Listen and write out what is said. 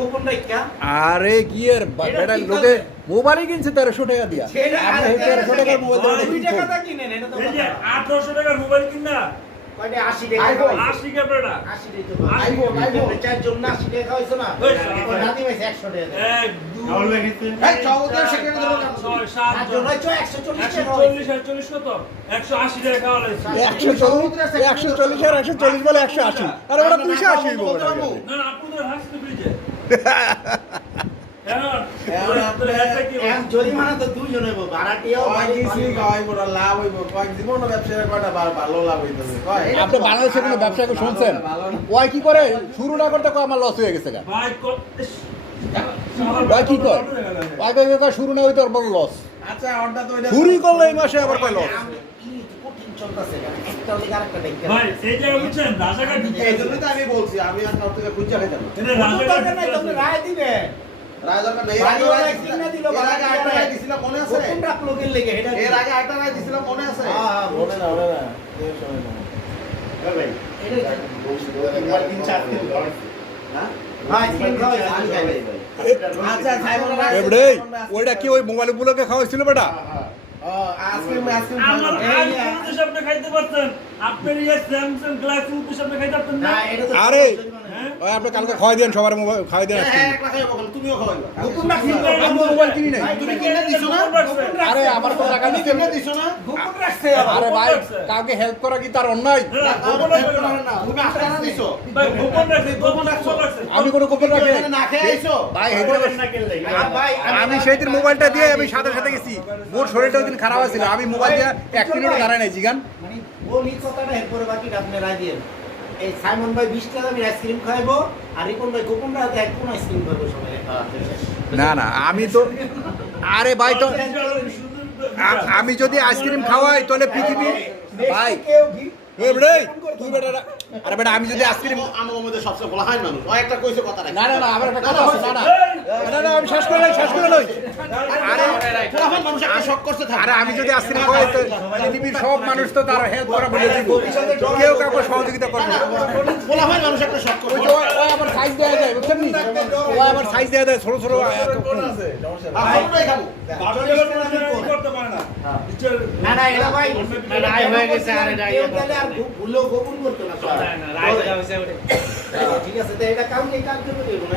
গোপন রাখা আরে কি এর বেটা লোকে মোবাইল কিনছে 1300 টাকা দিয়া আপনি 1300 টাকার মোবাইল দিয়ে 2 টাকা দা কিনেন এটা তো এই যে 800 টাকার মোবাইল কিনা কয়টা 80 টাকা 80 টাকা বেটা 80 টাকা তো আইফোন চার জন না 80 টাকা হইছে না এখন রাতি ভাই 100 টাকা 1 2 এই চৌধুরী সেকেন্ড ধরো 6 7 জন হইছে 140 টাকা 140 কত 180 টাকা খাওয়া লাগছে 140 আর 140 বলে 180 আরে ওটা 280 বলে না না আপনাদের হাসতে ফ্রিজে জরিমানা তো দুইজন হইব ভাড়াটিয়াও আপনি বাংলাদেশে কোনো ব্যবসা করে শুনছেন ওই কি করে শুরু না করতে কয় আমার লস হয়ে গেছে গা ভাই ওই কি কয় ওই কয় শুরু না হইতে ওর বড় লস আচ্ছা অর্ডার তো এটা শুরু করলে এই মাসে আবার কয় লস কঠিন চলতেছে একটা ওদিকে আরেকটা দেখতে ভাই এই জায়গা বুঝছেন রাজাকার এই জন্যই তো আমি বলছি আমি আর কাউকে খুঁজে খাইতাম না এটা রাজাকার দরকার নাই তুমি রায় দিবে রাজাকার নেই বাড়ি ওরা একদিন না দিল এর আগে একটা রায় দিছিলাম মনে আছে কোন রাখলো কেন লেগে এটা এর আগে একটা রায় দিছিলাম মনে আছে হ্যাঁ মনে না এই সময় না ভাই এটা একবার 3-4 দিন হ্যাঁ ভাই স্ক্রিন খাওয়া আমি খাই নাই ভাই আচ্ছা সাইমন রায় এবড়ে ওইটা কি ওই মোবাইল গুলোকে খাওয়াইছিল বেটা আইসক্রিম আমার আইফোন তো আপনি খাইতে পারতেন আপনার এই স্যামসাং গ্যালাক্সি তো আপনি খাইতে পারতেন না না এটা তো আরে হ্যাঁ ওই আপনি কালকে খাওয়াই দেন সবার মোবাইল খাওয়াই দেন আজকে এক লাখ খাইবো তুমিও খাওয়াইবা গোপন রাখছি আমি তো মোবাইল কিনি নাই তুমি কিনে দিছো না আরে আমার তো টাকা তুমি নিতে কিনে দিছো না গোপন রাখছে আরে ভাই কাউকে হেল্প করা কি তার অন্যায় তুমি আস্তানা দিছো ভাই গোপন রাখছো আমি কোনো গোপন রাখি নাই। না খেয়ে আইছো ভাই হেঁটে ভাই আমি সেই দিন মোবাইলটা দিয়ে আমি সাথে সাথে গেছি মোর শরীরটা ওই দিন খারাপ ছিল আমি মোবাইল দিয়ে এক মিনিটও দাঁড়াই নাই জিগান মানে বলি কথাটা এরপরে বাকিটা আপনি রায় দিয়েন এই সাইমন ভাই 20 টাকা আমি আইসক্রিম খাইবো আর রিপন ভাই গোপন রাতে এক কোন আইসক্রিম খাইবো সবাই না না আমি তো আরে ভাই তো আমি যদি আইসক্রিম খাওয়াই তাহলে পৃথিবী ভাই কেউ ওই বেড়ে তুই বেটা আরে বেটা আমি যদি আইসক্রিম আমার মধ্যে সবচেয়ে বলা হয় মানুষ ও একটা কইছে কথা না না না আমার একটা কথা আছে না না না আমি শেষ করে লই আরে পুরাফান মানুষ একটা শক করতে থাকে আরে আমি যদি আইসক্রিম খাওয়াই তো পৃথিবীর সব মানুষ তো তার হেল্প করা বলে দিব কেউ কাউকে সহযোগিতা করবে না পুরাফান মানুষ একটা শক করে ওই যে ওই আমার সাইজ দেয়া যায় বুঝছেন নি ওই আমার সাইজ দেয়া যায় ছোট ছোট আমরাই খাবো করতে পারে না না না এটা ভাই রায় হয়ে গেছে আর এটা তাহলে আর ভুলো গোপন করতে না রায় হয়েছে ঠিক আছে তো এটা কাউকে কাজ করতে দেব না